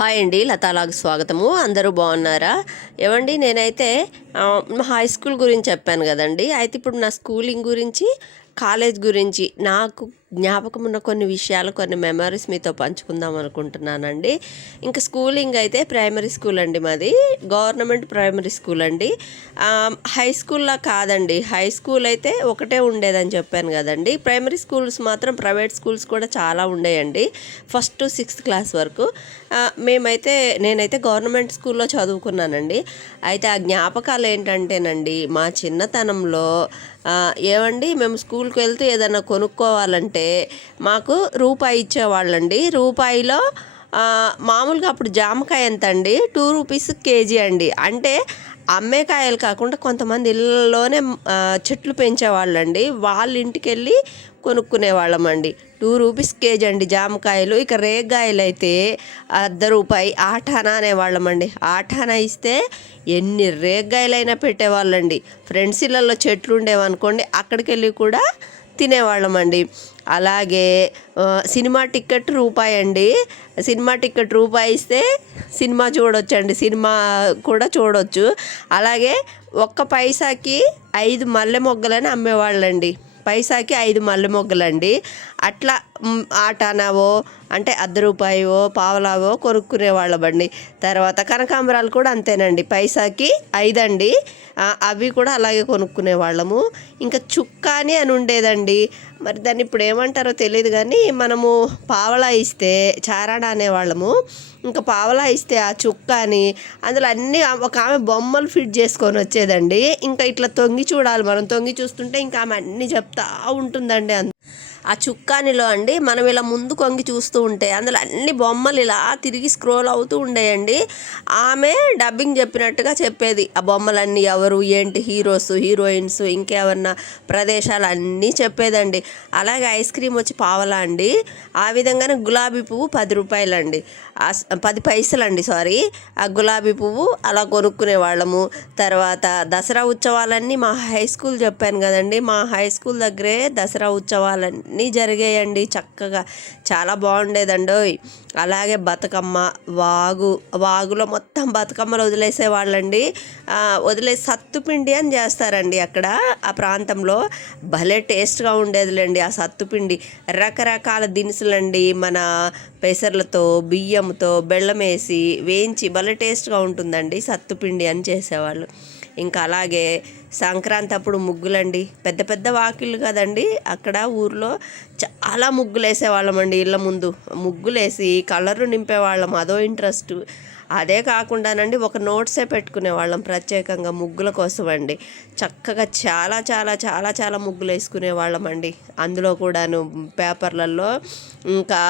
Hi అండి, లతాలాగ్ స్వాగతము. అందరూ బాగున్నారా? ఏమండి, నేనైతే హై స్కూల్ గురించి చెప్పాను కదండి. అయితే ఇప్పుడు నా స్కూలింగ్ గురించి, కాలేజ్ గురించి నాకు జ్ఞాపకం ఉన్న కొన్ని విషయాలు, కొన్ని మెమరీస్ మీతో పంచుకుందాం అనుకుంటున్నానండి. ఇంకా స్కూలింగ్ అయితే ప్రైమరీ స్కూల్ అండి, మాది గవర్నమెంట్ ప్రైమరీ స్కూల్ అండి. హై స్కూల్లా కాదండి. హై స్కూల్ అయితే ఒకటే ఉండేదని చెప్పాను కదండి. ప్రైమరీ స్కూల్స్ మాత్రం ప్రైవేట్ స్కూల్స్ కూడా చాలా ఉండేయండి, 1st to 6th క్లాస్ వరకు. నేనైతే గవర్నమెంట్ స్కూల్లో చదువుకున్నానండి. అయితే ఆ జ్ఞాపకాలు ఏంటంటేనండి, మా చిన్నతనంలో ఏమండి, మేము స్కూల్కి వెళ్తూ ఏదైనా కొనుక్కోవాలంటే మాకు రూపాయి ఇచ్చేవాళ్ళండి. రూపాయిలో మామూలుగా అప్పుడు జామకాయ ఎంత అండి, 2 రూపీస్ కేజీ అండి. అంటే అమ్మే కాయలు కాకుండా కొంతమంది ఇళ్ళలోనే చెట్లు పెంచేవాళ్ళండి, వాళ్ళ ఇంటికి వెళ్ళి కొనుక్కునేవాళ్ళమండి. 2 రూపీస్ కేజీ అండి జామకాయలు. ఇక రేగాయలు అయితే ₹1 ఆటానా అనేవాళ్ళమండి. ఆటానా ఇస్తే ఎన్ని రేగాయలైనా పెట్టేవాళ్ళండి. ఫ్రెండ్స్ ఇళ్ళల్లో చెట్లు ఉండేవనుకోండి, అక్కడికి వెళ్ళి కూడా తినేవాళ్ళమండి. అలాగే సినిమా టికెట్ రూపాయి అండి. సినిమా టికెట్ రూపాయి ఇస్తే సినిమా చూడొచ్చండి, సినిమా కూడా చూడొచ్చు. అలాగే 1 పైసాకి 5 మల్లె మొగ్గలని అమ్మేవాళ్ళండి. పైసాకి 5 మల్లె మొగ్గలండి. అట్లా ఆటానావో అంటే ₹1 పావలావో కొనుక్కునేవాళ్ళమండి. తర్వాత కనకాంబరాలు కూడా అంతేనండి, పైసాకి 5 అండి. అవి కూడా అలాగే కొనుక్కునేవాళ్ళము. ఇంకా చుక్కాని అని ఉండేదండి, మరి దాన్ని ఇప్పుడు ఏమంటారో తెలియదు కానీ మనము పావలా ఇస్తే చారాడా అనేవాళ్ళము. ఇంకా పావలా ఇస్తే ఆ చుక్కాని అందులో అన్నీ ఒక ఆమె బొమ్మలు ఫిట్ చేసుకొని వచ్చేదండి. ఇంకా ఇట్లా తొంగి చూడాలి మనం, తొంగి చూస్తుంటే ఇంకా ఆమె అన్నీ చెప్తా ఉంటుందండి. ఆ చుక్కానిలో అండి మనం ఇలా ముందు కొంగి చూస్తూ ఉంటే అందులో అన్ని బొమ్మలు ఇలా తిరిగి స్క్రోల్ అవుతూ ఉండేయండి. ఆమె డబ్బింగ్ చెప్పినట్టుగా చెప్పేది. ఆ బొమ్మలన్నీ ఎవరు ఏంటి, హీరోస్, హీరోయిన్స్, ఇంకేమన్నా ప్రదేశాలు అన్నీ చెప్పేదండి. అలాగే ఐస్ క్రీమ్ వచ్చి పావలా అండి. ఆ విధంగానే గులాబీ పువ్వు ₹10 అండి, 10 పైసలండి, సారీ. ఆ గులాబీ పువ్వు అలా కొనుక్కునే వాళ్ళము. తర్వాత దసరా ఉత్సవాలన్నీ మా హై స్కూల్ చెప్పాను కదండి, మా హై స్కూల్ దగ్గరే దసరా ఉత్సవాలన్నీ జరిగాయండి. చక్కగా చాలా బాగుండేదండి. అలాగే బతుకమ్మ, వాగులో మొత్తం బతుకమ్మలు వదిలేసేవాళ్ళండి. వదిలేసి సత్తుపిండి అని చేస్తారండి అక్కడ ఆ ప్రాంతంలో. భలే టేస్ట్గా ఉండేదిలేండి ఆ సత్తుపిండి. రకరకాల దినుసులండి, మన పెసర్లతో, బియ్యంతో, బెల్లం వేసి వేయించి భలే టేస్ట్గా ఉంటుందండి సత్తుపిండి అని చేసేవాళ్ళు. ఇంకా అలాగే సంక్రాంతి అప్పుడు ముగ్గులండి, పెద్ద పెద్ద వాకిళ్ళు కదండి అక్కడ ఊర్లో, చాలా ముగ్గులు వేసేవాళ్ళమండి. ఇళ్ళ ముందు ముగ్గులేసి కలర్లు నింపేవాళ్ళం, అదో ఇంట్రెస్ట్. అదే కాకుండానండి ఒక నోట్సే పెట్టుకునేవాళ్ళం ప్రత్యేకంగా ముగ్గుల కోసం అండి. చక్కగా చాలా చాలా చాలా చాలా ముగ్గులు వేసుకునేవాళ్ళం అండి, అందులో కూడాను పేపర్లలో. ఇంకా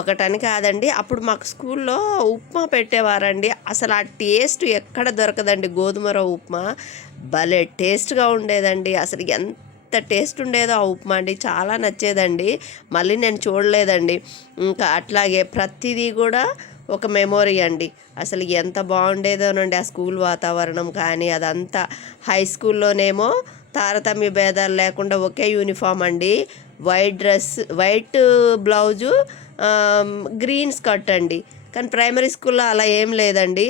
ఒకటని కాదండి, అప్పుడు మాకు స్కూల్లో ఉప్మా పెట్టేవారండి. అసలు ఆ టేస్ట్ ఎక్కడ దొరకదండి, గోధుమ రవ్వ ఉప్మా భలే టేస్ట్గా ఉండేదండి. అసలు ఎంత టేస్ట్ ఉండేదో ఆ ఉప్మా అండి, చాలా నచ్చేదండి. మళ్ళీ నేను చూడలేదండి. ఇంకా అట్లాగే ప్రతిదీ కూడా ఒక మెమొరీ అండి. అసలు ఎంత బాగుండేదోనండి ఆ స్కూల్ వాతావరణం కానీ అదంతా. హై స్కూల్లోనేమో తారతమ్య భేదాలు లేకుండా ఒకే యూనిఫామ్ అండి, white dress, white blouse, green skirt అండి. కానీ ప్రైమరీ స్కూల్లో అలా ఏం లేదండి,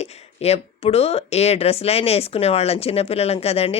ఎప్పుడు ఏ డ్రెస్సులైనా వేసుకునే వాళ్ళం, చిన్నపిల్లలం కదండి.